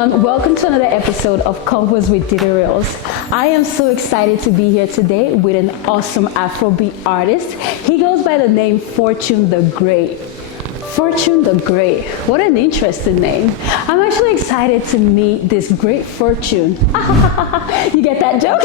everyone, welcome to another episode of Convos with Dederils. I am so excited to be here today with an awesome Afrobeat artist. He goes by the name ForTune the Great. ForTune the Great, what an interesting name. I'm actually excited to meet this great ForTune. You get that joke?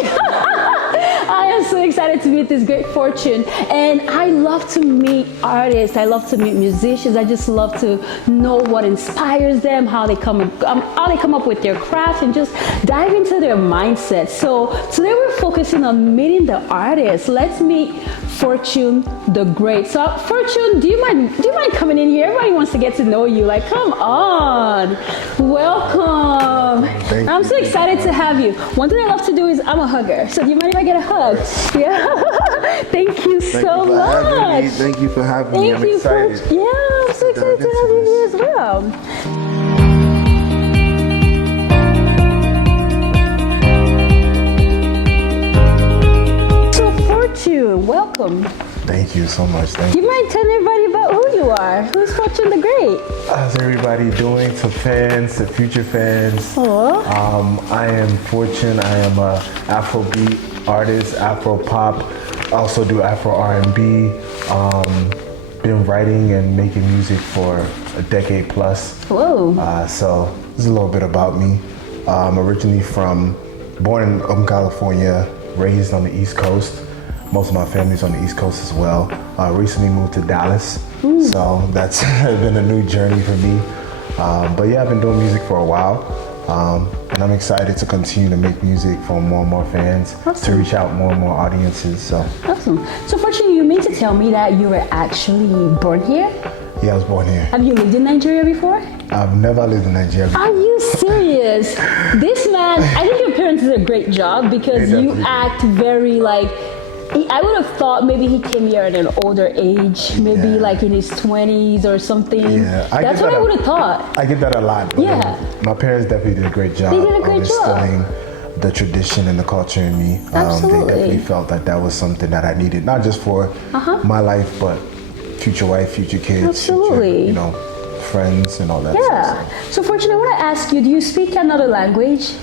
I am so excited to meet this great ForTune, and I love to meet artists. I love to meet musicians. I just love to know what inspires them, how they come up with their craft, and just dive into their mindset. So today we're focusing on meeting the artists. Let's meet ForTune the Great. So ForTune, do you mind coming in here? Everybody wants to get to know you. Like, come on, welcome. I'm so excited to have you. One thing I love to do is I'm a hugger. So do you mind if I get a hug? Yeah. Thank you so much. Thank you for having me. I'm excited. I'm so excited to have you here as well. Welcome. Thank you so much. Do you mind telling everybody about who you are? Who's ForTune the Great? How's everybody doing? To fans, to future fans. I am ForTune. I am a Afrobeat artist, Afro pop. I also do Afro R&B. Been writing and making music for a decade plus. Whoa. So this is a little bit about me. I'm originally born in California, raised on the East Coast. Most of my family's on the East Coast as well. Recently moved to Dallas, so that's been a new journey for me. But yeah, I've been doing music for a while, and I'm excited to continue to make music for more and more fans, to reach out more and more audiences. So awesome. So ForTune, you mean to tell me that you were actually born here? Yeah, I was born here. Have you lived in Nigeria before? I've never lived in Nigeria before. Are you serious? This man, I think your parents did a great job because you act very like. I would have thought maybe he came here at an older age, maybe like in his 20s or something. Yeah, that's what I would have thought. I get that a lot. Yeah. My parents definitely did a great job of instilling the tradition and the culture in me. Absolutely. They definitely felt that that was something that I needed, not just for my life, but future wife, future kids, future, friends and all that. Yeah. So ForTune, I want to ask you, do you speak another language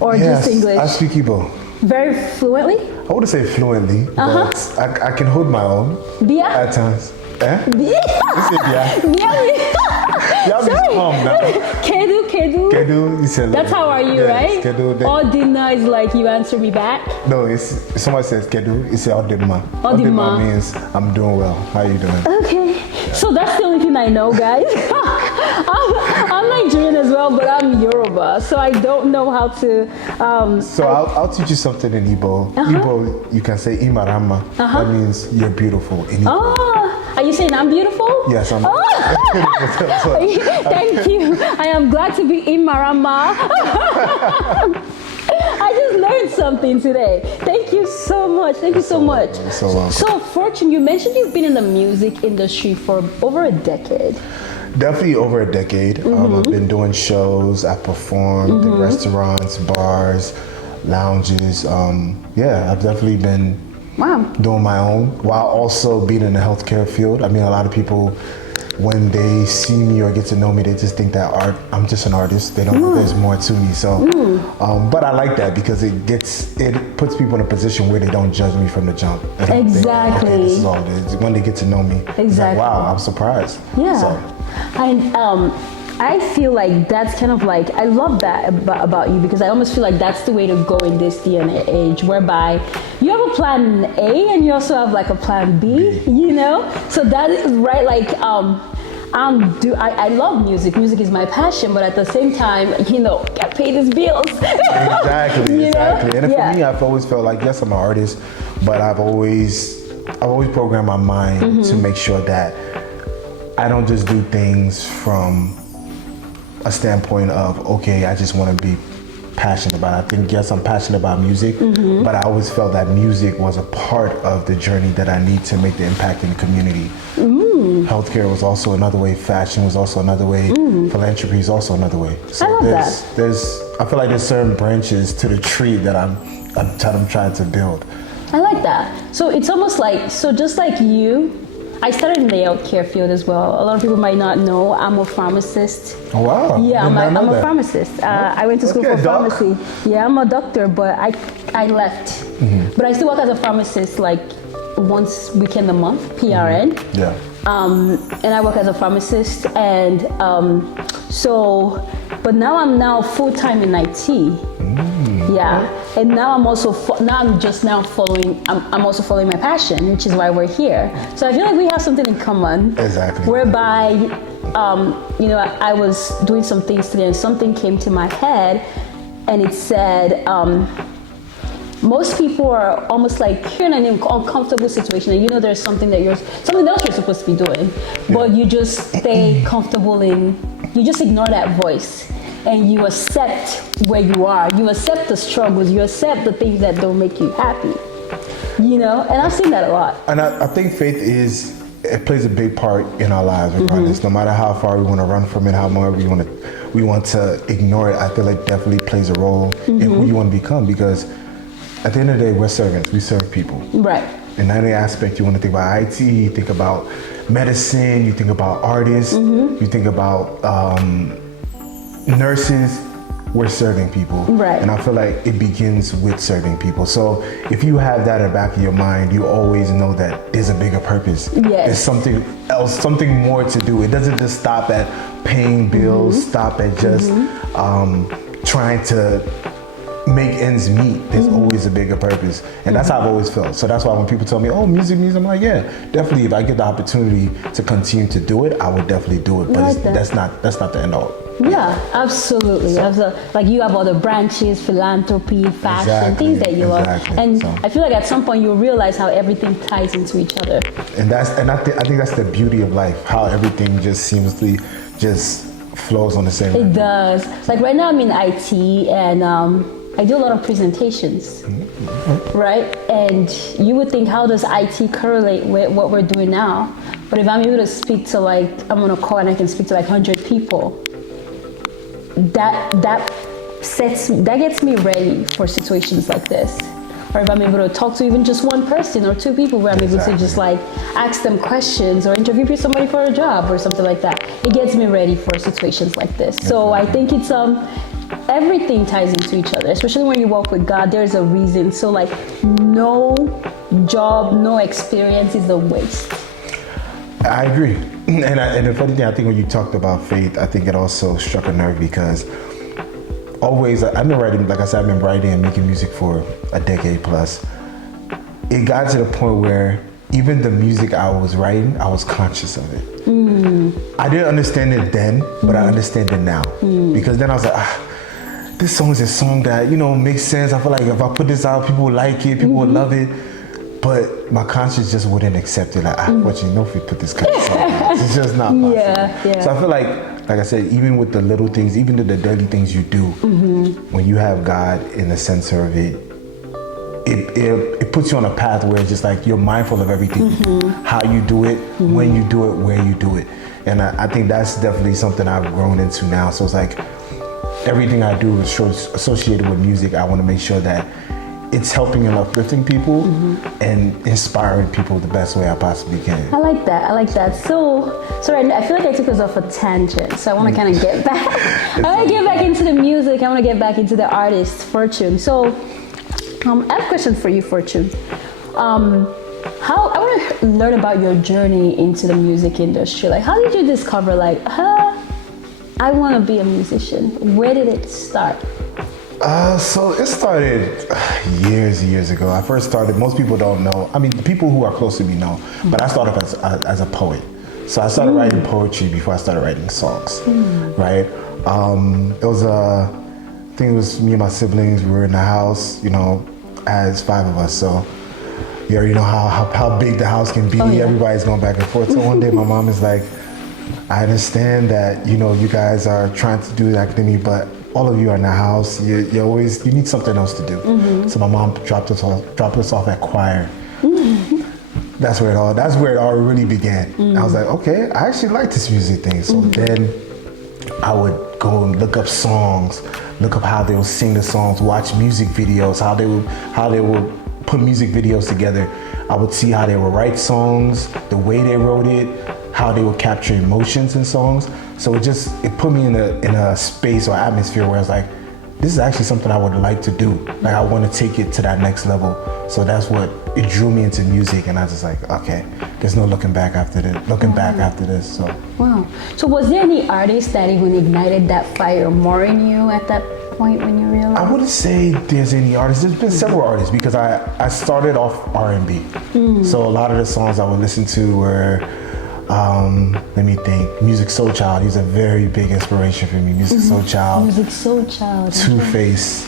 or just English? I speak Igbo. Very fluently? I wouldn't say fluently, but I can hold my own at times. Kedu. That's how are you, right? Kedu. Odina is like you answer me back. No, if someone says Kedu, it's Odima. Odima means I'm doing well. How are you doing? Okay, so that's the only thing I know, guys. I'm Nigerian as well, but I'm Yoruba, so I don't know how to. I'll teach you something in Igbo. Igbo, you can say Imarama. That means you're beautiful in Igbo. Oh, are you saying I'm beautiful? Yes, I'm. Thank you. I am glad to be in Marama. I just learned something today. Thank you so much. Thank you so much. So welcome. So ForTune, you mentioned you've been in the music industry for over a decade. Definitely over a decade. I've been doing shows. I performed in restaurants, bars, lounges. I've definitely been doing my own while also being in the healthcare field. I mean, a lot of people, when they see me or get to know me, they just think that I'm just an artist. They don't know there's more to me. So, but I like that because it puts people in a position where they don't judge me from the jump. Exactly. Think, okay, this is all it is. When they get to know me, it's like, wow, I'm surprised. Yeah. So. And I feel like that's kind of like, I love that about you because I almost feel like that's the way to go in this day and age, whereby you have a plan A and you also have like a plan B, So that is right, like, I love music. Music is my passion, but at the same time, gotta pay these bills. Exactly. And for me, I've always felt like, yes, I'm an artist, but I've always programmed my mind to make sure that I don't just do things from a standpoint of, okay, I just want to be passionate about it. I think, yes, I'm passionate about music, but I always felt that music was a part of the journey that I need to make the impact in the community. Healthcare was also another way, fashion was also another way, philanthropy is also another way. So I love that. I feel like there's certain branches to the tree that I'm trying to build. I like that. So it's almost like, so just like you, I started in the healthcare field as well. A lot of people might not know I'm a pharmacist. Oh, wow. Yeah, I'm a pharmacist. I went to school for pharmacy. Yeah, I'm a doctor, but I left. But I still work as a pharmacist like once weekend a month, PRN. Yeah. And I work as a pharmacist, and but now I'm full-time in IT. Yeah, and now I'm also I'm also following my passion, which is why we're here. So I feel like we have something in common. Exactly. Whereby, I was doing some things today, and something came to my head, and it said, most people are almost like you're in an uncomfortable situation, and there's something else you're supposed to be doing, but you just stay comfortable you just ignore that voice, and you accept where you are. You accept the struggles. You accept the things that don't make you happy. And I've seen that a lot. And I think faith plays a big part in our lives, regardless. No matter how far we want to run from it, how much we want to ignore it. I feel like definitely plays a role in who you want to become, because at the end of the day, we're servants. We serve people. Right. In any aspect, you want to think about IT, you think about medicine, you think about artists, you think about nurses. We're serving people. Right. And I feel like it begins with serving people. So if you have that at the back of your mind, you always know that there's a bigger purpose. Yes. There's something else, something more to do. It doesn't just stop at paying bills, stop at just trying to make ends meet. There's always a bigger purpose, and that's how I've always felt. So that's why when people tell me, "Oh, music," I'm like, "Yeah, definitely. If I get the opportunity to continue to do it, I would definitely do it." But that's not the end all. Yeah, absolutely. Like you have other branches, philanthropy, fashion, things that you love, and I feel like at some point you'll realize how everything ties into each other. And I think that's the beauty of life, how everything just seamlessly just flows on the same. It does. Like right now I'm in IT, and I do a lot of presentations, right? And you would think, how does IT correlate with what we're doing now? But if I'm able to speak to I'm on a call and I can speak to 100 people, that gets me ready for situations like this. Or if I'm able to talk to even just one person or two people, where I'm able to just ask them questions or interview somebody for a job or something like that, it gets me ready for situations like this. So I think it's everything ties into each other, especially when you walk with God. There's a reason. So no job, no experience is a waste. I agree. And the funny thing, I think when you talked about faith, I think it also struck a nerve, because always, I've been writing, like I said, I've been writing and making music for a decade plus. It got to the point where even the music I was writing, I was conscious of it. I didn't understand it then, but I understand it now. Because then I was like, this song is a song that, makes sense. I feel like if I put this out, people will like it, people will love it. But my conscience just wouldn't accept it. If we put this kind of song out, it's just not possible. Yeah. So I feel like I said, even with the little things, even the daily things you do, when you have God in the center of it, it puts you on a path where it's just like you're mindful of everything, how you do it, when you do it, where you do it. And I think that's definitely something I've grown into now. So it's like everything I do is associated with music. I want to make sure that it's helping and uplifting people and inspiring people the best way I possibly can. I like that. So right now, I feel like I took us off a tangent. So I want to kind of get back. I want to get back into the music. I want to get back into the artist, ForTune. So I have a question for you, ForTune. I want to learn about your journey into the music industry. How did you discover, I want to be a musician? Where did it start? So it started years ago. I first started, most people don't know. I mean, the people who are close to me know, but I started as a poet. So I started writing poetry before I started writing songs, right? It was I think it was me and my siblings. We were in the house, as 5 of us. So you already know how big the house can be. Oh, yeah. Everybody's going back and forth. So one day my mom is like, I understand that, you guys are trying to do the academy, but all of you are in the house. You need something else to do. So my mom dropped us off at choir. That's where it all really began. I was like, okay, I actually like this music thing. So then I would go and look up songs, look up how they would sing the songs, watch music videos, how they would put music videos together. I would see how they would write songs, the way they wrote it, how they would capture emotions in songs. So it put me in a space or atmosphere where I was like, this is actually something I would like to do. Like, I want to take it to that next level. So that's what it drew me into music, and I was just like, okay, there's no looking back after this. So wow. So was there any artist that even ignited that fire more in you at that point when you realized? I wouldn't say there's any artists. There's been several artists because I started off R&B. So a lot of the songs I would listen to were, let me think, Music Soul Child. He's a very big inspiration for me. Music Soul Child. Music Soul Child. Two-Face.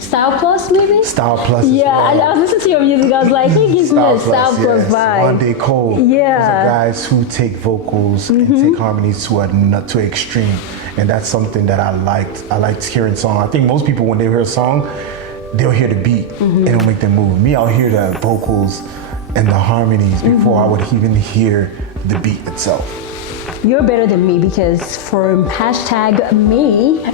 Style Plus, maybe? Style Plus. Yeah, well. I was listening to your music. I was like, he gives me a Style Plus vibe. One Day Cold. Yeah. Those are guys who take vocals and take harmonies to an extreme. And that's something that I liked. I liked hearing songs. I think most people, when they hear a song, they'll hear the beat and it'll make them move. Me, I'll hear the vocals and the harmonies before I would even hear the beat itself. You're better than me because for #me,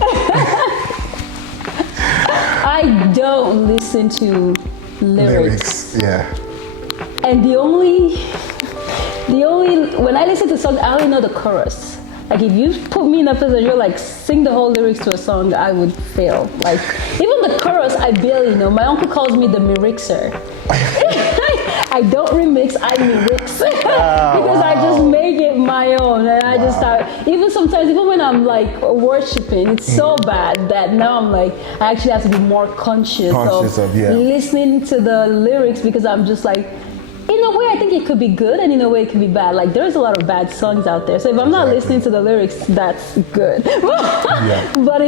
I don't listen to lyrics. Yeah. And the only when I listen to songs, I only know the chorus. Like, if you put me in a position, you're like, sing the whole lyrics to a song, I would fail. Like, even the chorus, I barely know. My uncle calls me the mixer. I don't remix, I mix. Because I just make it my own. And I just start, even sometimes, even when I'm like worshiping, it's so bad that now I'm like, I actually have to be more conscious of listening to the lyrics, because I'm just like, in a way, I think it could be good, and in a way, it could be bad. Like, there's a lot of bad songs out there. So if I'm not listening to the lyrics, that's good. But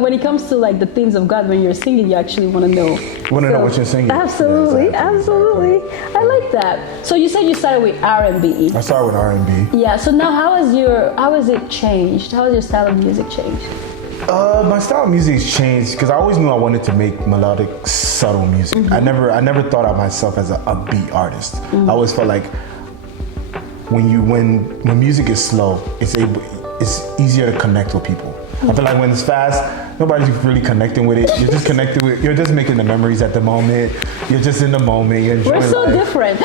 when it comes to like the things of God, when you're singing, you actually want to know. Know what you're singing. Absolutely, absolutely. I like that. So you said you started with R&B. I started with R&B. Yeah. So now, how has it changed? How has your style of music changed? My style of music's changed because I always knew I wanted to make melodic, subtle music. I never thought of myself as an upbeat artist. I always felt like when music is slow, it's easier to connect with people. I feel like when it's fast, nobody's really connecting with it. You're just connecting with. You're just making the memories at the moment. You're just in the moment. You're enjoying We're so life. different.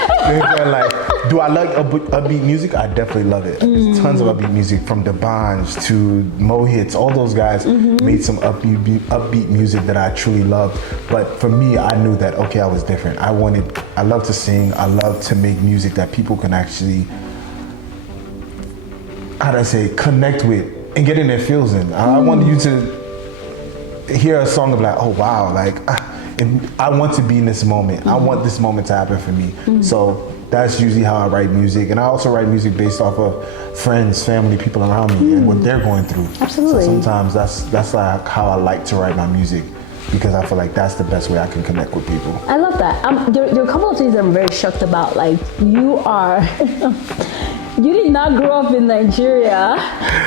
Do I like upbeat music? I definitely love it. There's tons of upbeat music, from D'banj to Mo Hits. All those guys made some upbeat music that I truly loved. But for me, I knew that, okay, I was different. I love to sing. I love to make music that people can actually, connect with and get in their feels in. I wanted you to hear a song of like, oh wow, like I want to be in this moment. I want this moment to happen for me. So that's usually how I write music. And I also write music based off of friends, family, people around me and what they're going through. Absolutely. So sometimes that's like how I like to write my music, because I feel like that's the best way I can connect with people. I love that. There are a couple of things that I'm very shocked about. Like, you did not grow up in Nigeria,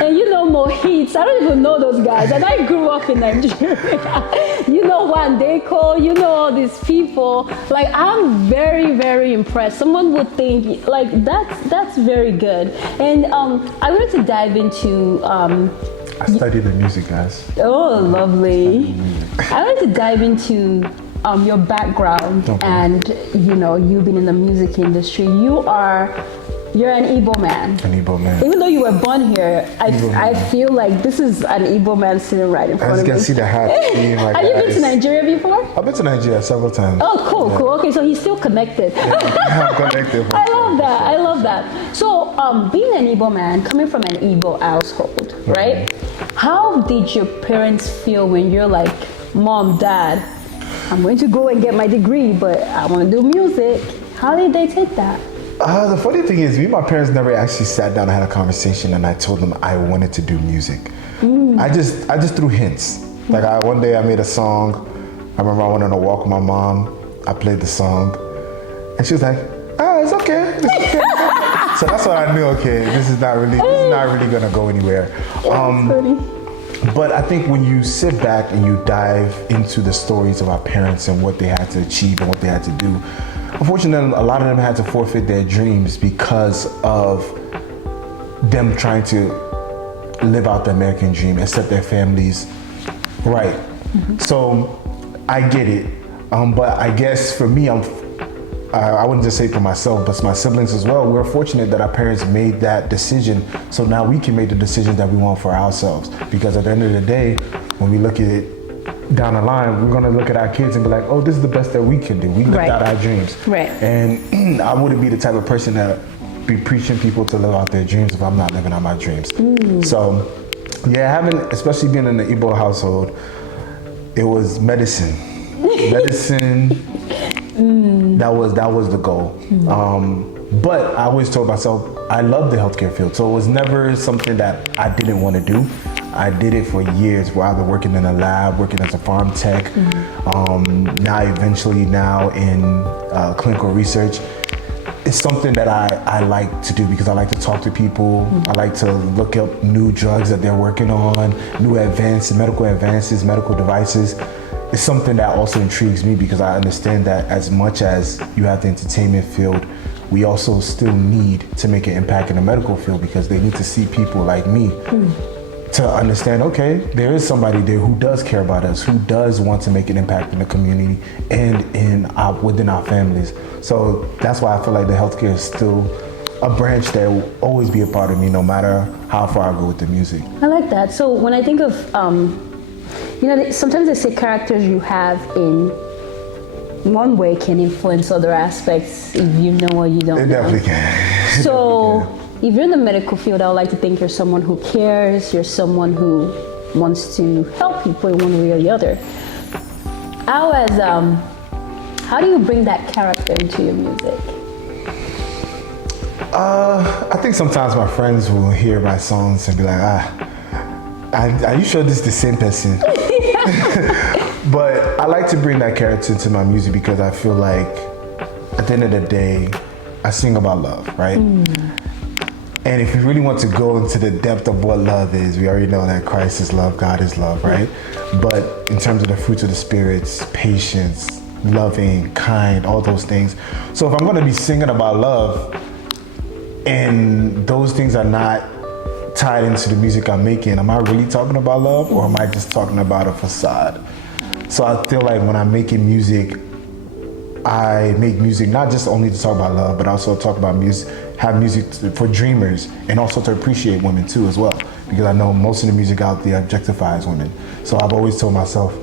and you know Mohits. I don't even know those guys, and I grew up in Nigeria. You know One Day Cold, you know all these people. Like, I'm very, very impressed. Someone would think, like, that's very good. And I wanted to dive into... I studied the music, guys. Oh, lovely. I wanted to dive into your background and, you being in the music industry. You're an Igbo man. An Igbo man. Even though you were born here, I feel like this is an Igbo man sitting right in front of me. As you can see the hat. Have you been to Nigeria before? I've been to Nigeria several times. Oh, cool. Okay, so he's still connected. I'm connected. I love that. So, being an Igbo man, coming from an Igbo household, right? How did your parents feel when you're like, Mom, Dad, I'm going to go and get my degree, but I want to do music? How did they take that? The funny thing is, me and my parents never actually sat down and had a conversation, and I told them I wanted to do music. I just threw hints. Like, one day I made a song. I remember I went on a walk with my mom. I played the song, and she was like, it's okay. So that's when I knew, okay, this is not really gonna go anywhere. But I think when you sit back and you dive into the stories of our parents and what they had to achieve and what they had to do, unfortunately, a lot of them had to forfeit their dreams because of them trying to live out the American dream and set their families right. So I get it. But I guess for me, I wouldn't just say for myself, but my siblings as well, we're fortunate that our parents made that decision, so now we can make the decisions that we want for ourselves. Because at the end of the day, when we look at it down the line, we're gonna look at our kids and be like, oh, this is the best that we can do. We lived out our dreams. Right. And I wouldn't be the type of person that be preaching people to live out their dreams if I'm not living out my dreams. So, yeah, especially being in the Igbo household, it was medicine. That was the goal. But I always told myself I love the healthcare field, so it was never something that I didn't want to do. I did it for years, either working in a lab, working as a farm tech, now in clinical research. It's something that I like to do because I like to talk to people. I like to look up new drugs that they're working on, new medical advances, medical devices. It's something that also intrigues me because I understand that as much as you have the entertainment field, we also still need to make an impact in the medical field because they need to see people like me to understand, okay, there is somebody there who does care about us, who does want to make an impact in the community and within our families. So that's why I feel like the healthcare is still a branch that will always be a part of me, no matter how far I go with the music. I like that. So when I think of, sometimes they say characters you have in one way can influence other aspects if you know or you don't know. It definitely can. So if you're in the medical field, I would like to think you're someone who cares, you're someone who wants to help people in one way or the other. How do you bring that character into your music? I think sometimes my friends will hear my songs and be like, are you sure this is the same person? But I like to bring that character into my music because I feel like at the end of the day, I sing about love, right? And if you really want to go into the depth of what love is, we already know that Christ is love, God is love, right? But in terms of the fruits of the spirits, patience, loving, kind, all those things. So if I'm going to be singing about love and those things are not tied into the music I'm making, am I really talking about love or am I just talking about a facade? So I feel like when I'm making music, I make music not just only to talk about love, but also talk about music, have music for dreamers and also to appreciate women too as well. Because I know most of the music out there objectifies women. So I've always told myself,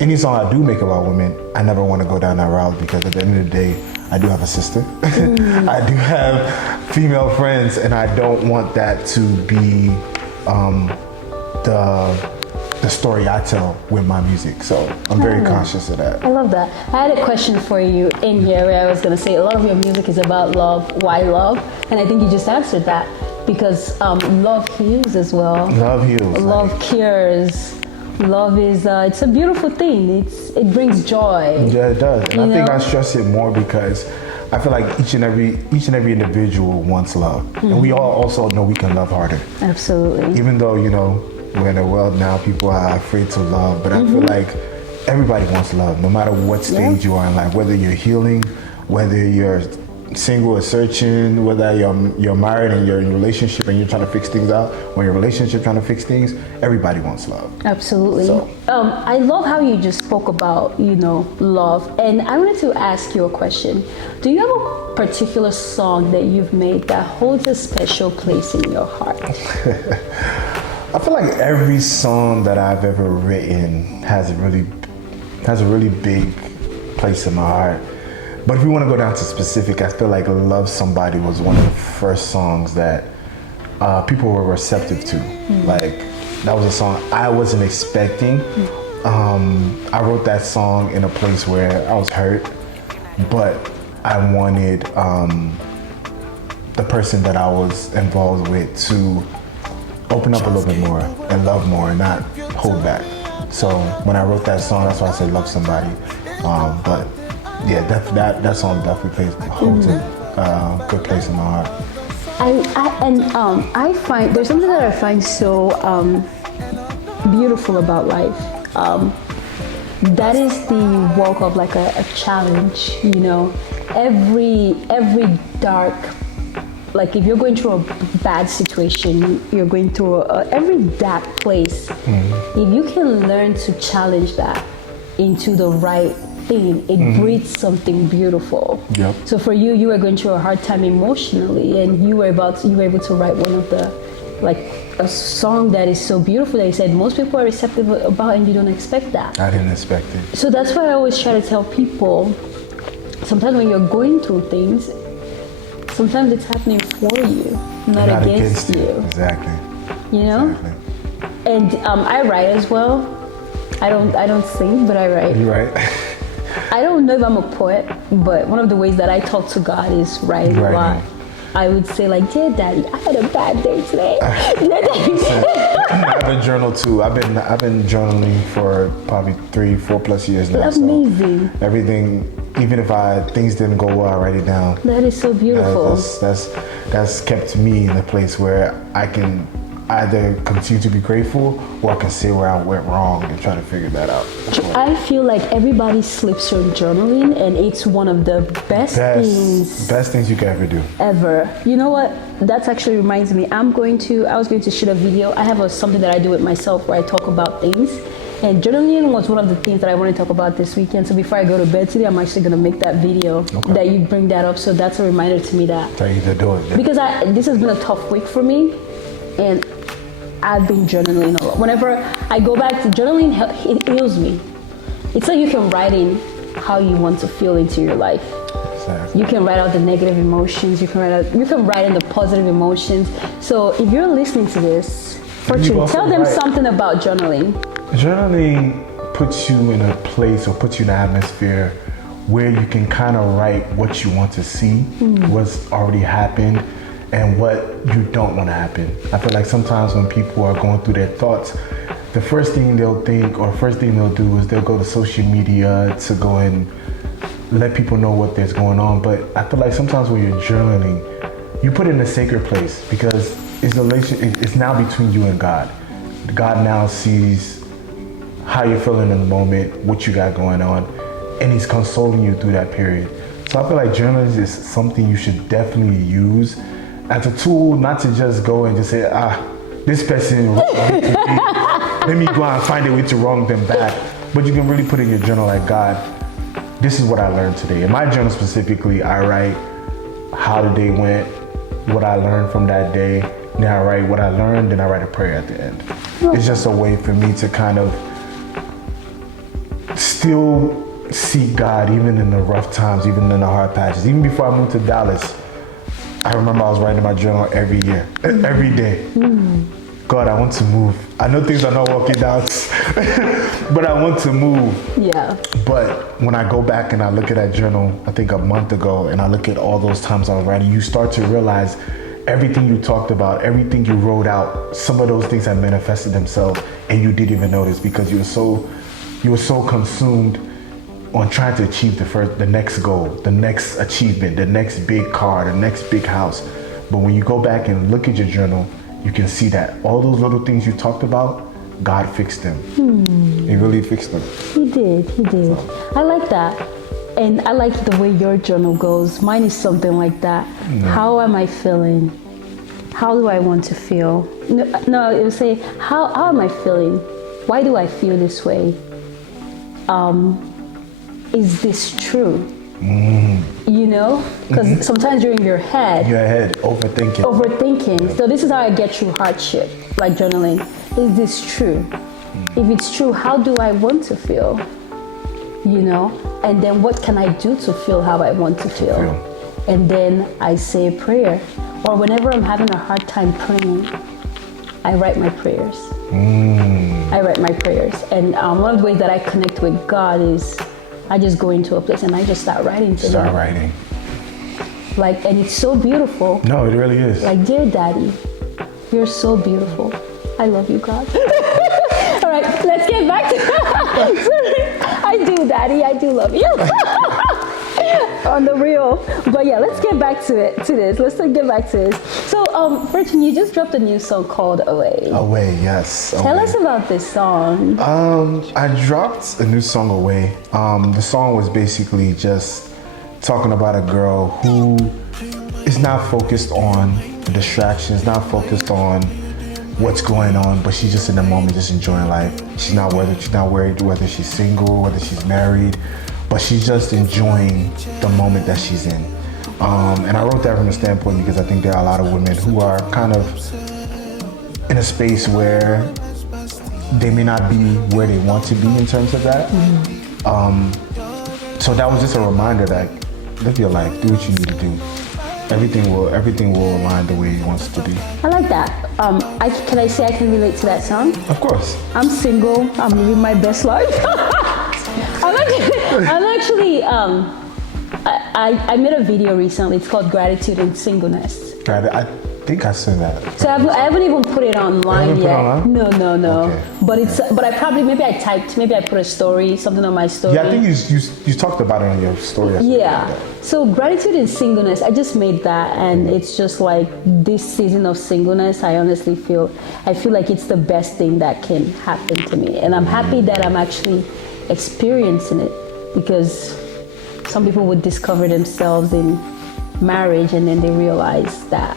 any song I do make about women, I never want to go down that route because at the end of the day, I do have a sister. I do have female friends and I don't want that to be the story I tell with my music. So I'm very conscious of that. I love that. I had a question for you in here where I was going to say a lot of your music is about love. Why love? And I think you just answered that because love heals as well. Love heals. Love cures. Love is, it's a beautiful thing. It brings joy. Yeah, it does. And I think I stress it more because I feel like each and every individual wants love. And we all also know we can love harder. Absolutely. Even though, we're in a world now, people are afraid to love, but I feel like everybody wants love, no matter what stage you are in life, whether you're healing, whether you're single or searching, whether you're married and you're in a relationship and you're trying to fix things out, or your relationship trying to fix things, everybody wants love. Absolutely. So. I love how you just spoke about, love. And I wanted to ask you a question. Do you have a particular song that you've made that holds a special place in your heart? I feel like every song that I've ever written has a really big place in my heart. But if we want to go down to specific, I feel like Love Somebody was one of the first songs that people were receptive to. Like, that was a song I wasn't expecting. I wrote that song in a place where I was hurt, but I wanted the person that I was involved with to open up a little bit more and love more and not hold back. So when I wrote that song, that's why I said Love Somebody. But yeah, that song definitely holds a good place in my heart. I find there's something that I find so beautiful about life. That is the walk of like a challenge. Every dark, like if you're going through a bad situation, you're going through every dark place. If you can learn to challenge that into the right thing, it breeds something beautiful. Yep. So for you, you were going through a hard time emotionally, and you were able to write one of the, like, a song that is so beautiful that you said most people are receptive about, and you don't expect that. I didn't expect it. So that's why I always try to tell people, sometimes when you're going through things, sometimes it's happening for you, not against you. Exactly. You know? Exactly. And I write as well. I don't sing, but I write. You right. I don't know if I'm a poet, but one of the ways that I talk to God is writing a lot. I would say, like, dear Daddy, I had a bad day today. Dear Daddy. I have a journal too. I've been journaling for probably 3-4 plus years now. Amazing. So everything, even if things didn't go well, I write it down. That is so beautiful. That's kept me in a place where I can either continue to be grateful, or I can see where I went wrong and try to figure that out. I feel like everybody slips on journaling, and it's one of the best things you can ever do. Ever. You know what? That actually reminds me. I was going to shoot a video. I have something that I do with myself where I talk about things. And journaling was one of the things that I want to talk about this weekend. So before I go to bed today, I'm actually going to make that video that you bring that up. So that's a reminder to me that. Tell you to do it. Yeah. Because this has been a tough week for me. And I've been journaling a lot. Whenever I go back to journaling, it heals me. It's like you can write in how you want to feel into your life. Exactly. You can write out the negative emotions. You can write in the positive emotions. So if you're listening to this, ForTune, tell them something about journaling. Journaling puts you in a place, or puts you in an atmosphere where you can kind of write what you want to see, what's already happened, and what you don't want to happen. I feel like sometimes when people are going through their thoughts, the first thing they'll think, or first thing they'll do, is they'll go to social media to go and let people know what there's going on. But I feel like sometimes when you're journaling, you put it in a sacred place, because it's now between you and God. God now sees how you're feeling in the moment, what you got going on, and He's consoling you through that period. So I feel like journaling is something you should definitely use as a tool, not to just go and just say, this person wronged me today. Let me go out and find a way to wrong them back. But you can really put in your journal, like, God, this is what I learned today. In my journal specifically, I write how the day went, what I learned from that day. Then I write what I learned, then I write a prayer at the end. It's just a way for me to kind of still see God, even in the rough times, even in the hard patches. Even before I moved to Dallas, I remember I was writing in my journal every day. God, I want to move. I know things are not working out, but I want to move. Yeah. But when I go back and I look at that journal, I think a month ago, and I look at all those times I was writing, you start to realize everything you talked about, everything you wrote out, some of those things have manifested themselves, and you didn't even notice, because you were so consumed on trying to achieve the next goal, the next achievement, the next big car, the next big house. But when you go back and look at your journal, you can see that all those little things you talked about, God fixed them. He really fixed them. He did. So. I like that. And I like the way your journal goes. Mine is something like that. How am I feeling? How do I want to feel? No, it will say, how am I feeling? Why do I feel this way? Is this true? You know? Because sometimes you're in your head. Overthinking. So this is how I get through hardship, like journaling. Is this true? If it's true, how do I want to feel? You know? And then what can I do to feel how I want to feel? And then I say a prayer. Or whenever I'm having a hard time praying, I write my prayers. I write my prayers. And one of the ways that I connect with God is I just go into a place and I just start writing to them. Like, and it's so beautiful. No, it really is. Like, dear Daddy, you're so beautiful. I love you, God. All right, let's get back to I do, Daddy. I do love you. On the real. But yeah, let's get back to this. Let's get back to this. So, ForTune, you just dropped a new song called Away. Away, yes. Tell us about this song. I dropped a new song, Away. The song was basically just talking about a girl who is not focused on distractions, not focused on what's going on, but she's just in the moment, just enjoying life. She's not worried whether she's single, whether she's married, but she's just enjoying the moment that she's in. And I wrote that from a standpoint because I think there are a lot of women who are kind of in a space where they may not be where they want to be in terms of that. So that was just a reminder that live your life, do what you need to do. Everything will align the way it wants to be. I like that. Can I say I can relate to that song? Of course. I'm single. I'm living my best life. I made a video recently. It's called Gratitude and Singleness. I think I said that. So I haven't even put it online yet. No. Okay. But I probably, maybe I put a story, something on my story. Yeah, I think you talked about it on your story. Yeah. So Gratitude and Singleness, I just made that, and it's just like this season of singleness. I honestly feel like it's the best thing that can happen to me, and I'm happy that I'm actually experiencing it, because some people would discover themselves in marriage and then they realize that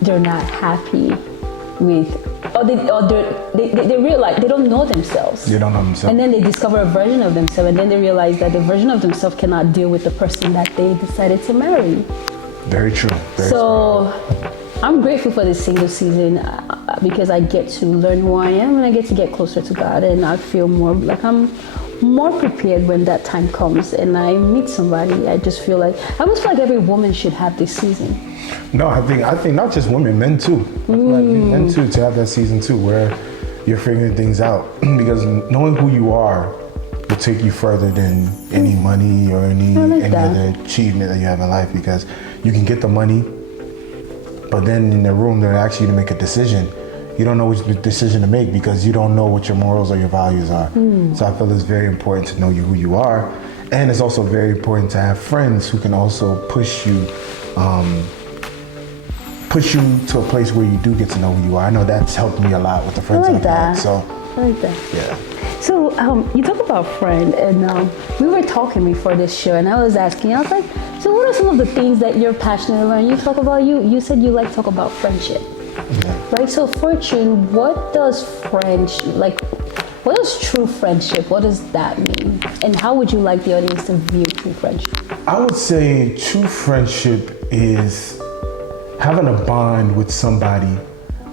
they're not happy with, or they realize they don't know themselves. They don't know themselves. And then they discover a version of themselves, and then they realize that the version of themselves cannot deal with the person that they decided to marry. Very true. So I'm grateful for this single season because I get to learn who I am, and I get to get closer to God, and I feel more like I'm more prepared when that time comes and I meet somebody. I just feel like, I almost feel like every woman should have this season. No, I think not just women, men too. I feel like men too, to have that season too, where you're figuring things out. Because knowing who you are will take you further than any money or any other achievement that you have in life. Because you can get the money, but then in the room they're asking you to make a decision. You don't know which decision to make because you don't know what your morals or your values are. So I feel it's very important to know who you are. And it's also very important to have friends who can also push you to a place where you do get to know who you are. I know that's helped me a lot with the friends I've had. So I like that. Yeah. So you talk about friend, and we were talking before this show, and I was asking, I was like, so what are some of the things that you're passionate about? And you talk about, you said you like to talk about friendship. Yeah. Right, so ForTune, what does true friendship, what does that mean? And how would you like the audience to view true friendship? I would say true friendship is having a bond with somebody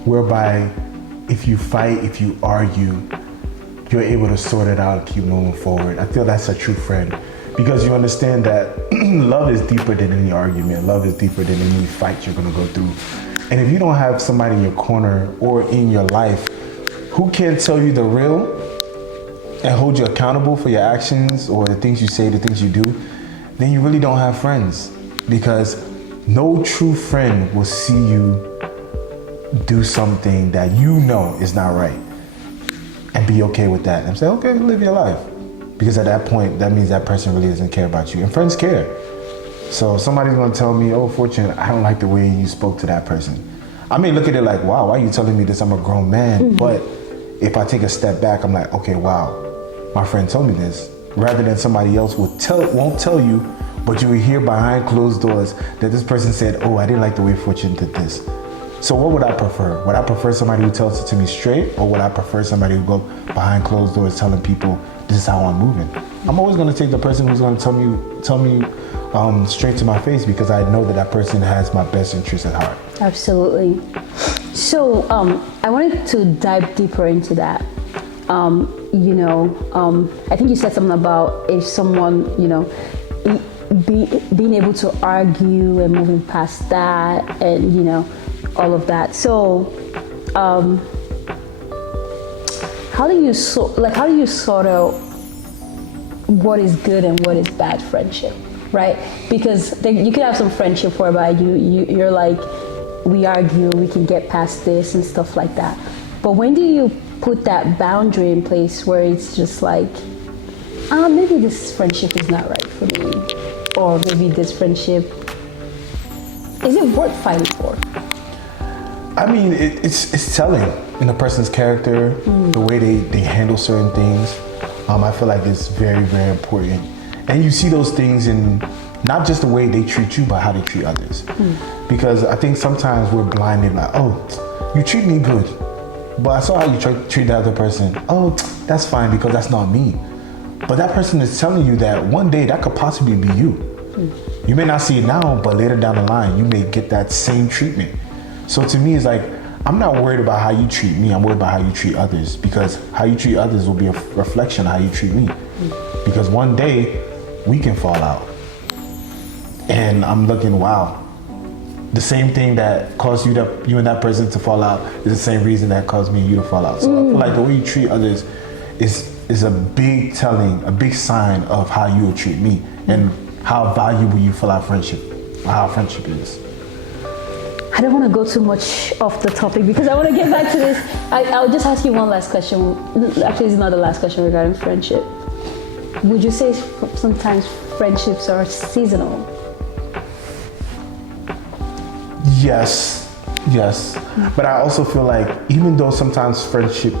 whereby if you fight, if you argue, you're able to sort it out and keep moving forward. I feel that's a true friend because you understand that love is deeper than any argument. Love is deeper than any fight you're gonna go through. And if you don't have somebody in your corner or in your life who can tell you the real and hold you accountable for your actions or the things you say, the things you do, then you really don't have friends, because no true friend will see you do something that you know is not right and be okay with that and say, okay, live your life. Because at that point, that means that person really doesn't care about you. And friends care. So somebody's gonna tell me, oh, ForTune, I don't like the way you spoke to that person. I may look at it like, wow, why are you telling me this? I'm a grown man. But if I take a step back, I'm like, okay, wow, my friend told me this. Rather than somebody else won't tell you, but you will hear behind closed doors that this person said, oh, I didn't like the way ForTune did this. So what would I prefer? Would I prefer somebody who tells it to me straight, or would I prefer somebody who goes behind closed doors telling people this is how I'm moving? I'm always gonna take the person who's gonna tell me straight to my face, because I know that person has my best interest at heart. Absolutely. So I wanted to dive deeper into that. I think you said something about if someone, being able to argue and moving past that, and all of that. So how do you sort out what is good and what is bad friendship? Right? Because you could have some friendship whereby you're like, we argue, we can get past this and stuff like that. But when do you put that boundary in place where it's just like, maybe this friendship is not right for me, or maybe this friendship, is it worth fighting for? I mean, it's telling in a person's character, the way they handle certain things. I feel like it's very, very important. And you see those things in not just the way they treat you, but how they treat others. Because I think sometimes we're blinded, like, oh, you treat me good, but I saw how you treat the other person. Oh, that's fine because that's not me. but that person is telling you that one day that could possibly be you. You may not see it now, but later down the line, you may get that same treatment. So to me, it's like, I'm not worried about how you treat me. I'm worried about how you treat others, because how you treat others will be a reflection of how you treat me. Because one day we can fall out. And I'm looking, wow, the same thing that caused you and that person to fall out is the same reason that caused me and you to fall out. So I feel like the way you treat others is a big telling, a big sign of how you will treat me and how valuable you feel our friendship is. I don't want to go too much off the topic because I want to get back to this. I'll just ask you one last question. Actually, it's not the last question regarding friendship. Would you say sometimes friendships are seasonal? Yes. But I also feel like even though sometimes friendship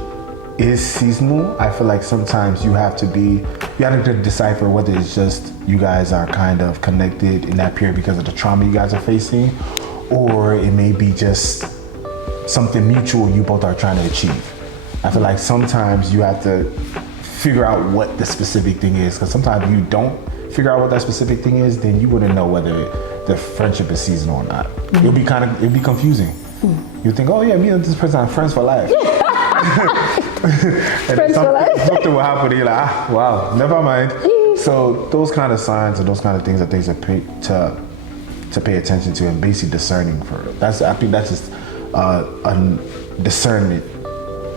is seasonal, I feel like sometimes you have to decipher whether it's just you guys are kind of connected in that period because of the trauma you guys are facing, or it may be just something mutual you both are trying to achieve. I feel like sometimes you have to figure out what the specific thing is, because sometimes if you don't figure out what that specific thing is, then you wouldn't know whether the friendship is seasonal or not. It'll be confusing. You think, oh yeah, me and this person are friends for life. Friends for life. Something will happen and you're like, wow, never mind. So those kind of signs and those kind of things are things to pay attention to and basically discerning for it. I think that's just a discernment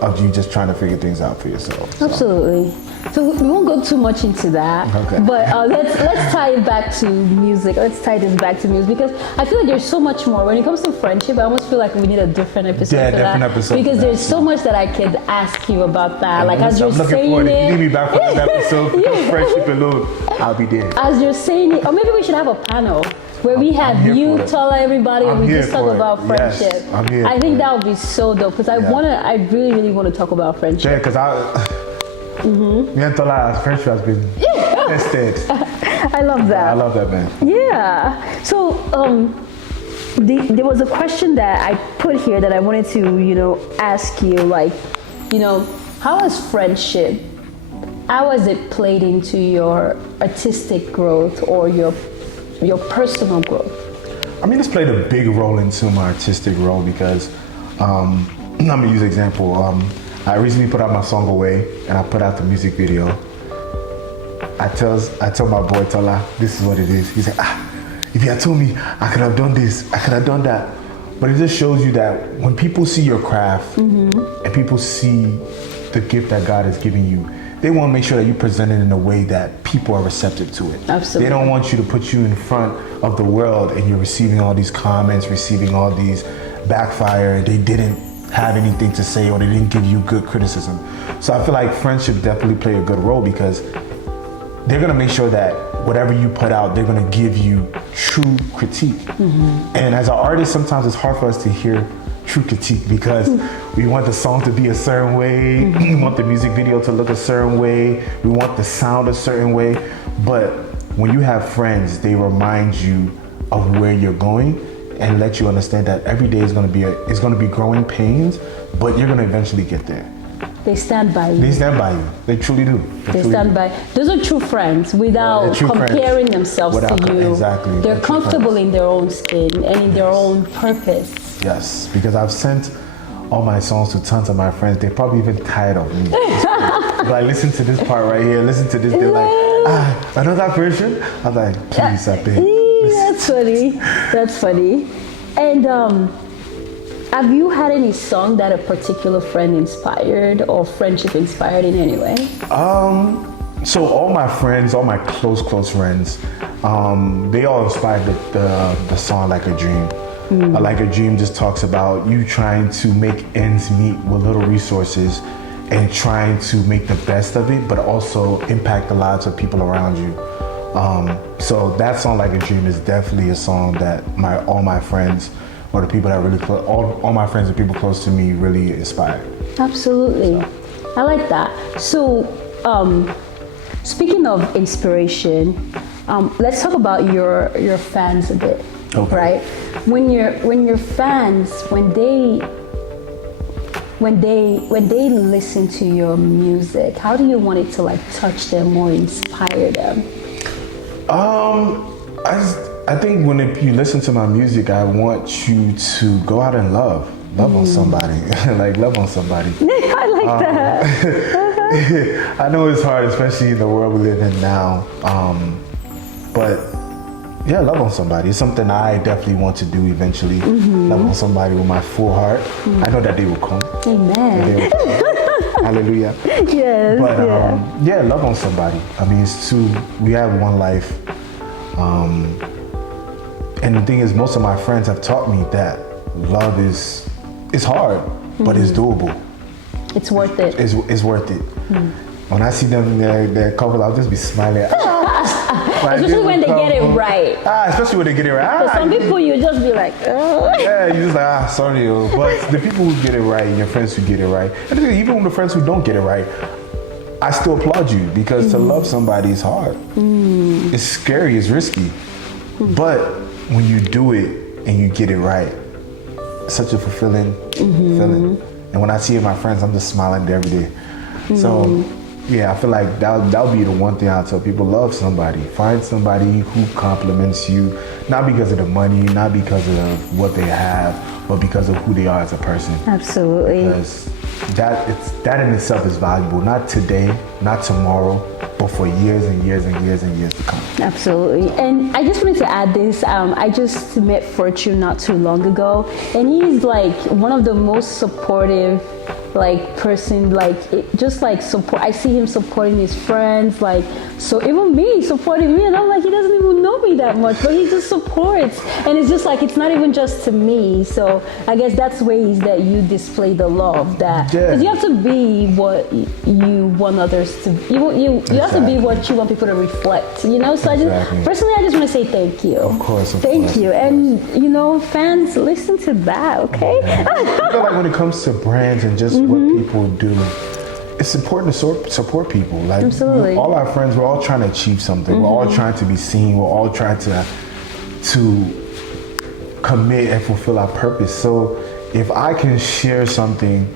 of you just trying to figure things out for yourself. So. Absolutely. So we won't go too much into that. Okay. But let's tie it back to music. Let's tie this back to music because I feel like there's so much more. When it comes to friendship, I almost feel like we need a different episode for that. Episode because there's so much that I could ask you about that. Like as you're saying it. If you need me back for that episode, because friendship alone, I'll be there. As you're saying it, or maybe we should have a panel where we have you tell everybody and we just talk about friendship. Yes, I'm here I think that would be so dope because I really, really want to talk about friendship. Yeah, because me and Tola's friendship has been tested. I love that. I love that, man. Yeah. So there was a question that I put here that I wanted to, ask you, like, how has friendship, how has it played into your artistic growth or your personal growth? I mean, it's played a big role into my artistic role because, I'm gonna use an example. I recently put out my song Away and I put out the music video. I tell my boy Tola, this is what it is. He's like, if you had told me I could have done this, I could have done that. But it just shows you that when people see your craft and people see the gift that God has given you, they want to make sure that you present it in a way that people are receptive to it. Absolutely. They don't want you to put you in front of the world and you're receiving all these comments, receiving all these backfire, and they didn't have anything to say or they didn't give you good criticism. So I feel like friendship definitely play a good role because they're gonna make sure that whatever you put out, they're gonna give you true critique. And as an artist, sometimes it's hard for us to hear true critique because we want the song to be a certain way, we want the music video to look a certain way, we want the sound a certain way. But when you have friends, they remind you of where you're going and let you understand that every day is gonna be growing pains, but you're gonna eventually get there. They stand by you. They stand by you. They truly do. They stand by. Those are true friends without comparing themselves to you. Exactly. They're comfortable in their own skin and in their own purpose. Yes, because I've sent all my songs to tons of my friends. They're probably even tired of me. Like, listen to this part right here. Listen to this. They're like, another version? I'm like, please, I beg. That's funny. That's funny. And have you had any song that a particular friend inspired or friendship inspired in any way? So all my friends, all my close friends, they all inspired the song Like a Dream. Like a Dream just talks about you trying to make ends meet with little resources and trying to make the best of it, but also impact the lives of people around you. So that song Like a Dream is definitely a song that all my friends or the people that really close, all my friends and people close to me really inspired. Absolutely. I like that. So speaking of inspiration, let's talk about your fans a bit. Okay. Right? When your fans, when they when they listen to your music, how do you want it to like touch them or inspire them? I think if you listen to my music, I want you to go out and love on somebody, like love on somebody. I like that. I know it's hard, especially in the world we live in now. But yeah, love on somebody. It's something I definitely want to do eventually. Love on somebody with my full heart. I know that they will come. Amen. Hallelujah. Yes. But yeah, love on somebody. I mean, we have one life. And the thing is, most of my friends have taught me that love is hard, but it's doable. It's worth it. It's worth it. When I see them, their couple, I'll just be smiling. Especially when they get it right. Especially when they get it right. Some people, you just be like, oh. Yeah, you just like, sorry. But the people who get it right, your friends who get it right, and even with the friends who don't get it right, I still applaud you, because to love somebody is hard. It's scary, it's risky. But when you do it and you get it right, it's such a fulfilling feeling. And when I see my friends, I'm just smiling every day. So yeah, I feel like that'll be the one thing I'll tell people: love somebody. Find somebody who compliments you, not because of the money, not because of what they have, but because of who they are as a person. Absolutely. Because that in itself is valuable. Not today, not tomorrow, but for years and years and years and years to come. Absolutely. And I just wanted to add this. I just met ForTune not too long ago, and he's like one of the most supportive person, just support. I see him supporting his friends, so even me supporting me, and I'm like, he doesn't even know me that much, but he just supports. And it's just like, it's not even just to me. So I guess that's ways that you display the love, that because you have to be what you want others to. You have to be what you want people to reflect. So personally, I just want to say thank you. Of course. Thank you. And fans, listen to that, okay? I feel like when it comes to brands and just what people do, it's important to support people. Like, absolutely. All our friends, we're all trying to achieve something. We're all trying to be seen. We're all trying to commit and fulfill our purpose. So if I can share something,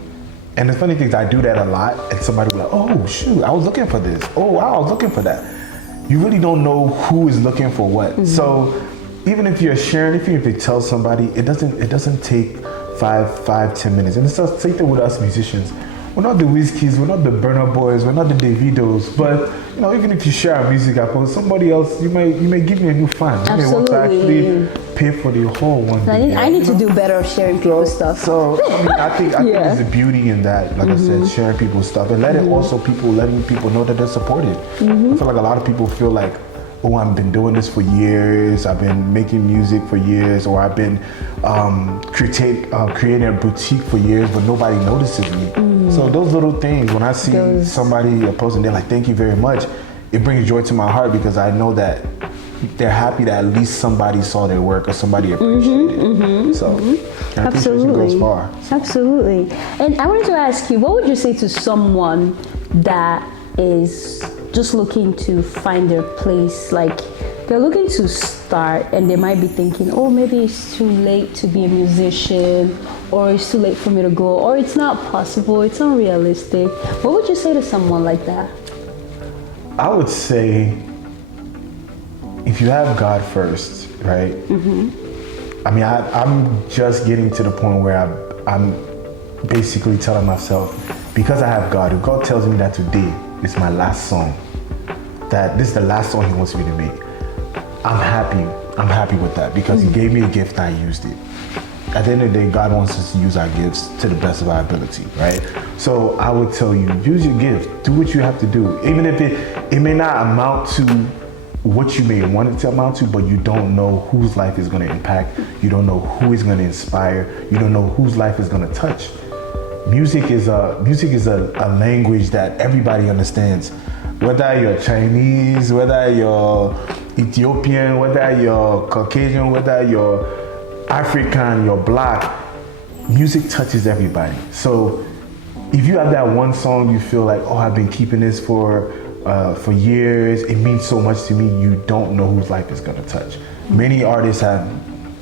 and the funny thing is I do that a lot, and somebody will be like, oh shoot, I was looking for this. Oh wow, I was looking for that. You really don't know who is looking for what. So even if you're sharing, even if you tell somebody, it doesn't take 5-10 minutes. And it's the same thing with us musicians. We're not the Wizkids, we're not the Burna Boys, we're not the Davidos, but even if you share our music, somebody else, you may give me a new fan. You may want to actually pay for the whole one. I need to do better of sharing people's stuff. So I think there's a beauty in that, like I said, sharing people's stuff and letting people know that they're supported. I feel like a lot of people feel like, oh, I've been doing this for years, I've been making music for years, or I've been creating a boutique for years, but nobody notices me. So those little things, when I see somebody posting, they're like, thank you very much, it brings joy to my heart, because I know that they're happy that at least somebody saw their work or somebody appreciated it. So appreciation goes far. Absolutely. And I wanted to ask you, what would you say to someone that is just looking to find their place? Like, they're looking to start and they might be thinking, oh, maybe it's too late to be a musician, or it's too late for me to go, or it's not possible, it's unrealistic. What would you say to someone like that? I would say, if you have God first, right? I mean, I'm just getting to the point where I'm basically telling myself, because I have God, if God tells me that today is my last song, that this is the last song he wants me to make, I'm happy with that, because he gave me a gift and I used it. At the end of the day, God wants us to use our gifts to the best of our ability, right? So I would tell you, use your gift, do what you have to do. Even if it may not amount to what you may want it to amount to, but you don't know whose life is going to impact. You don't know who is going to inspire. You don't know whose life is going to touch. Music is a language that everybody understands. Whether you're Chinese, whether you're Ethiopian, whether you're Caucasian, whether you're African, you're black, music touches everybody. So if you have that one song you feel like, oh, I've been keeping this for years, it means so much to me, you don't know whose life is gonna touch. Many artists have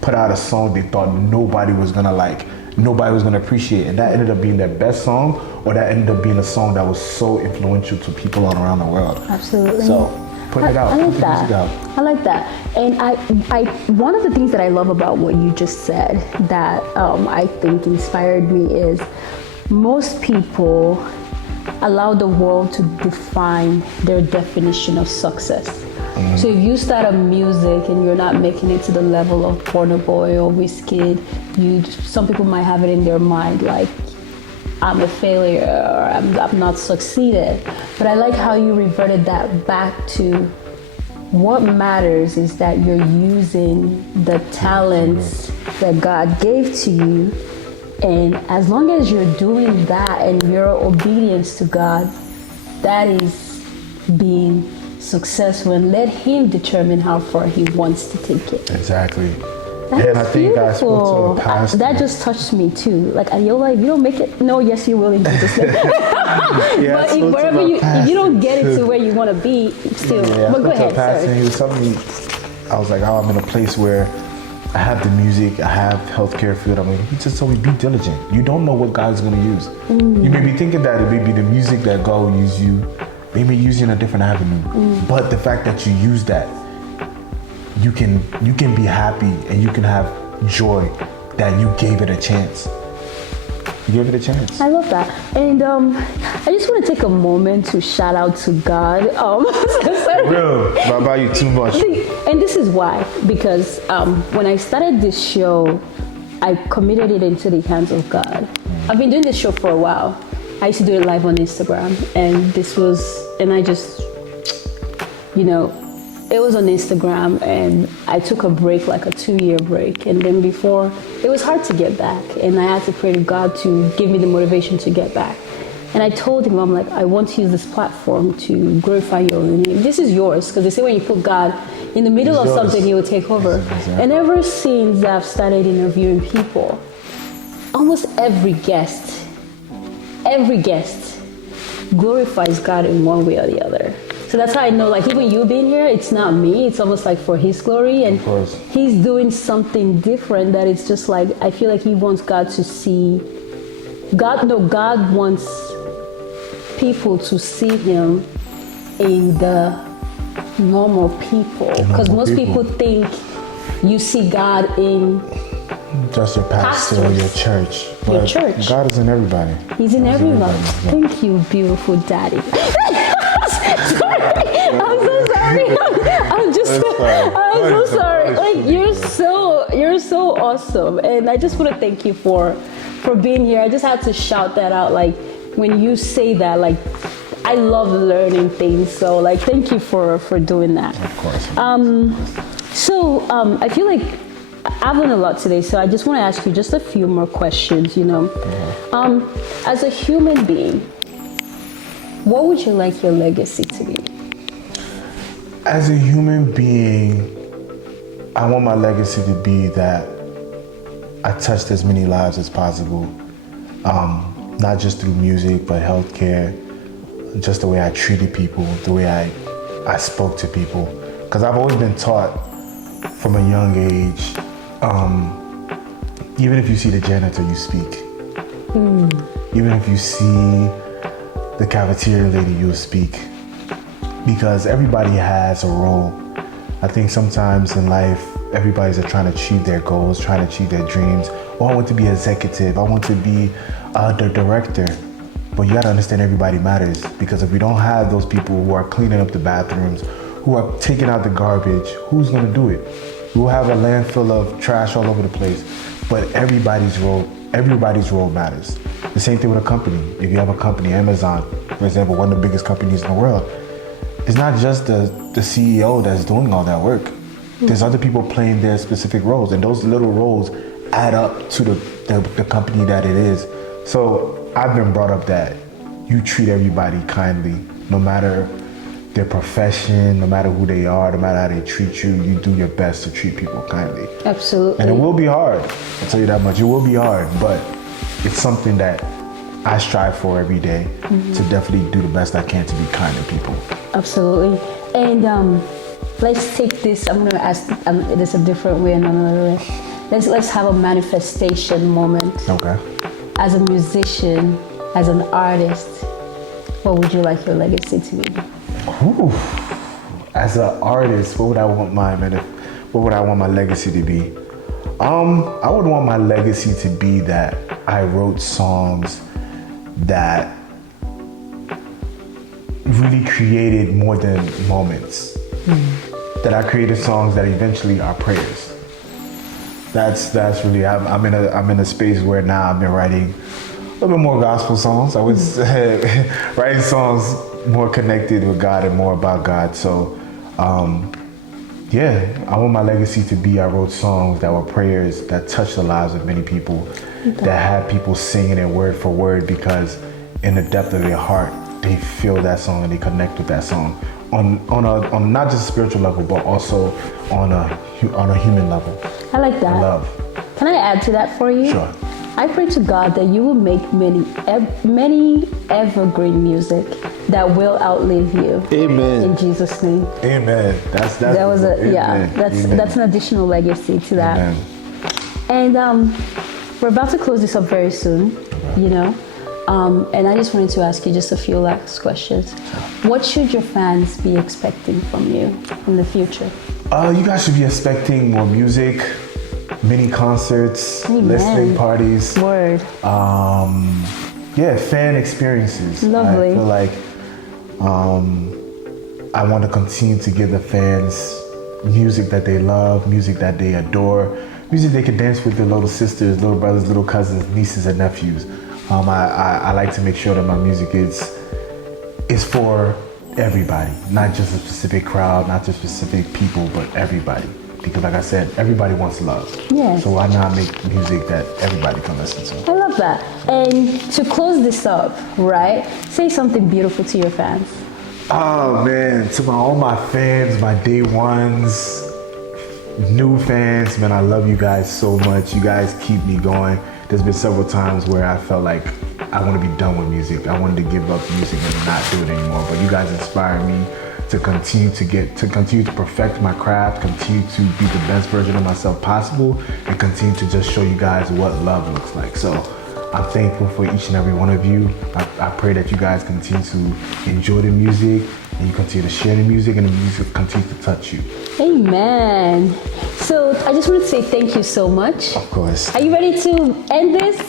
put out a song they thought nobody was gonna like, nobody was gonna appreciate it. And that ended up being their best song, or that ended up being a song that was so influential to people all around the world. Absolutely. So put it out. I like Put the that. music out. I like that. And I one of the things that I love about what you just said that I think inspired me is most people allow the world to define their definition of success. So if you start a music and you're not making it to the level of Burna Boy or Wizkid, some people might have it in their mind like, I'm a failure or I'm not succeeded. But I like how you reverted that back to what matters is that you're using the talents that God gave to you. And as long as you're doing that and your obedience to God, that is being successful, and let Him determine how far He wants to take it. Exactly. That's and I think I spoke to the pastor. That just touched me too. Like, Adiola, if you don't make it, no, yes, you will in Jesus' name. Yeah, but if you don't get it to where you want to be, still. Yeah, but go ahead, pastor, sorry. he was telling me, I was like, oh, I'm in a place where I have the music, I have healthcare field. I mean, he just told me, be diligent. You don't know what God's going to use. You may be thinking that it may be the music that God will use you. They may use you in a different avenue. But the fact that you use that, you can be happy and you can have joy that you gave it a chance. You gave it a chance. I love that. And I just want to take a moment to shout out to God. Real, I value you too much. And this is why, because when I started this show, I committed it into the hands of God. I've been doing this show for a while. I used to do it live on Instagram, and I just, it was on Instagram, and I took a break, like a 2-year break, and then before, it was hard to get back, and I had to pray to God to give me the motivation to get back. And I told him, I'm like, I want to use this platform to glorify your name. This is yours, because they say when you put God in the middle of something, He will take over. Exactly. And ever since I've started interviewing people, almost every guest glorifies God in one way or the other. So that's how I know, like, even you being here, it's not me. It's almost like for His glory. And He's doing something different that it's just like, I feel like He wants God to see. God wants people to see Him in the normal people. Because most people think you see God in just your pastor or your church. But your church. God is in everybody. He's in everybody. Thank you, beautiful daddy. Sorry. I'm so sorry. I'm so sorry. Like, you're so awesome. And I just want to thank you for being here. I just had to shout that out. Like, when you say that, like, I love learning things. So, like, thank you for doing that. Of course. So I feel like I've learned a lot today, so I just want to ask you just a few more questions, As a human being, what would you like your legacy to be? As a human being, I want my legacy to be that I touched as many lives as possible, not just through music, but healthcare, just the way I treated people, the way I spoke to people. Because I've always been taught from a young age, even if you see the janitor, you speak. Even if you see the cafeteria lady, you'll speak. Because everybody has a role. I think sometimes in life, everybody's trying to achieve their goals, trying to achieve their dreams. Oh, I want to be executive. I want to be the director. But you gotta understand everybody matters. Because if we don't have those people who are cleaning up the bathrooms, who are taking out the garbage, who's gonna do it? We'll have a landfill of trash all over the place. But everybody's role matters. The same thing with a company. If you have a company, Amazon, for example, one of the biggest companies in the world, it's not just the CEO that's doing all that work. There's other people playing their specific roles, and those little roles add up to the company that it is. So I've been brought up that you treat everybody kindly, no matter their profession, no matter who they are, no matter how they treat you, you do your best to treat people kindly. Absolutely. And it will be hard, I'll tell you that much. It will be hard, but it's something that I strive for every day to definitely do the best I can to be kind to people. Absolutely. And let's take this, I'm going to ask this a different way and another way. let's have a manifestation moment. Okay. As a musician, as an artist, what would you like your legacy to be? Ooh. As an artist, what would I want my legacy to be? I would want my legacy to be that I wrote songs that really created more than moments. That I created songs that eventually are prayers. That's really, I'm in a space where now I've been writing a little bit more gospel songs. I would say writing songs more connected with God and more about God. So I want my legacy to be I wrote songs that were prayers that touched the lives of many people, that had people singing it word for word because in the depth of their heart, they feel that song and they connect with that song on not just a spiritual level, but also on a human level. I like that. Love. Can I add to that for you? Sure. I pray to God that you will make many evergreen music that will outlive you. Amen. In Jesus' name. Amen. That's an additional legacy to that. Amen. And we're about to close this up very soon, you know. And I just wanted to ask you just a few last questions. What should your fans be expecting from you in the future? You guys should be expecting more music, mini concerts, Amen. listening parties. Word. Fan experiences. Lovely. I feel like I want to continue to give the fans music that they love, music that they adore, music they can dance with their little sisters, little brothers, little cousins, nieces, and nephews. I like to make sure that my music is for everybody, not just a specific crowd, not just specific people, but everybody. Because like I said, everybody wants love. Yes. So why not make music that everybody can listen to? I love that. And to close this up, right? Say something beautiful to your fans. Oh man, to all my fans, my day ones, new fans, man, I love you guys so much. You guys keep me going. There's been several times where I felt like I want to be done with music. I wanted to give up music and not do it anymore. But you guys inspire me to continue to perfect my craft, continue to be the best version of myself possible, and continue to just show you guys what love looks like. So I'm thankful for each and every one of you. I pray that you guys continue to enjoy the music and you continue to share the music and the music continues to touch you. Amen. So I just want to say thank you so much. Of course. Are you ready to end this?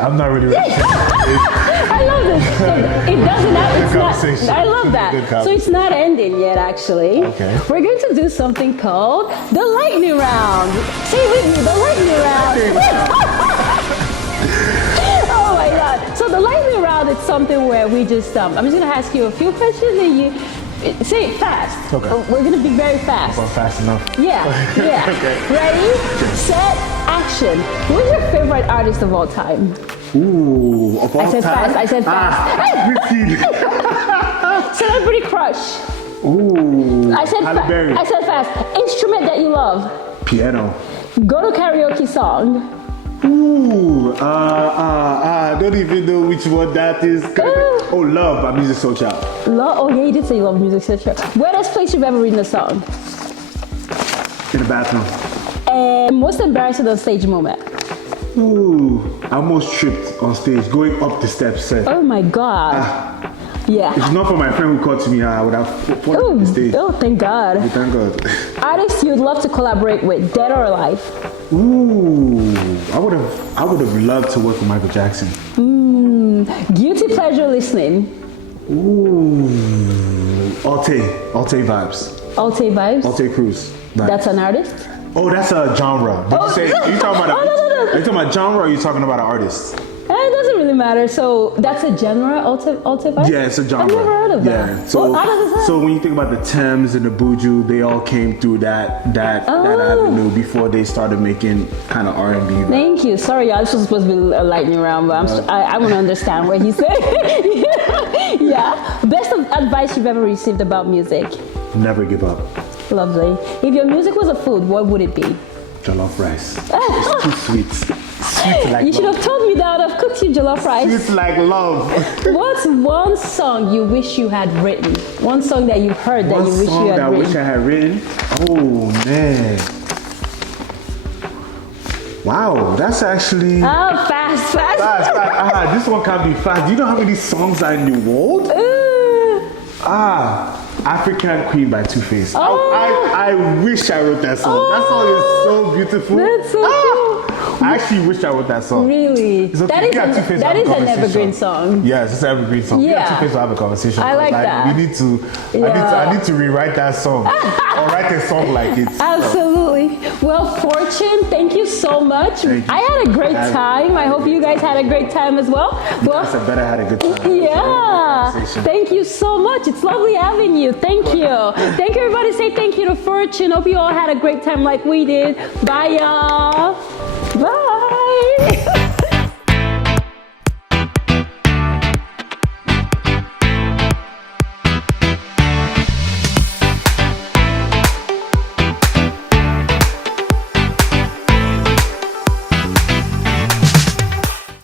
I'm not really ready. I love this. So it doesn't have, it's not, I love that. So it's not ending yet, actually. Okay. We're going to do something called the lightning round. Say with me, the lightning round. Oh my God. So the lightning round is something where we just, I'm just going to ask you a few questions and you say it fast. Okay. We're going to be very fast. Well, fast enough. Yeah. Okay. Ready, set, action. Who's your favorite artist of all time? Ooh, of all time? I said fast. Celebrity crush. Ooh. I said fast. Instrument that you love. Piano. Go to karaoke song. Ooh, I don't even know which one that is. Oh, Love by Music Soul Child. Oh yeah, you did say you love Music Soul Child. Weirdest place you've ever written a song? In the bathroom. And most embarrassing on stage moment? Ooh, I almost tripped on stage going up the steps. Oh my God. Yeah. If not for my friend who called to me, I would have fallen off the stage. Oh, thank God. Thank God. Artists you'd love to collaborate with, dead or alive? Ooh, I would have loved to work with Michael Jackson. Guilty pleasure listening. Ooh, Alte vibes. Alte vibes. Alte Cruz. Vibes. That's an artist. Oh, that's a genre. Did you say? Are you talking about? No. Are you talking about genre? Or are you talking about an artist? It doesn't really matter. So that's a genre, Alte vibes? Yeah, it's a genre. I've never heard of that. Yeah. So when you think about the Thames and the Buju, they all came through that avenue before they started making kind of R&B. Thank you. Sorry, y'all. This was supposed to be a lightning round, but I want to understand what he said. Yeah. Best of advice you've ever received about music? Never give up. Lovely. If your music was a food, what would it be? Jollof rice. It's too sweet. Sweet like you should have told me that. I've cooked you jollof rice. Sweet like love. What's one song you wish you had written? One song that you heard that you wish you had written? One song that I wish I had written? Oh, man. Wow, that's actually fast. fast. This one can't be fast. Do you know how many songs are in the world? African Queen by Two-Face. I wish I wrote that song. That song is so beautiful. That's so cool. I actually wish I wrote that song. Really? It's okay. That is an evergreen song. Yes, it's an evergreen song. Yeah. Two-Face will have a conversation. I like that. We need to. I need to rewrite that song or write a song like it. Absolutely. Well, ForTune, thank you so much. I had a great time. I hope you guys had a great time as well. Well, I better had a good time. Yeah. Thank you so much. It's lovely having you. Thank you. Thank you, everybody. Say thank you to ForTune. Hope you all had a great time like we did. Bye, y'all. Bye.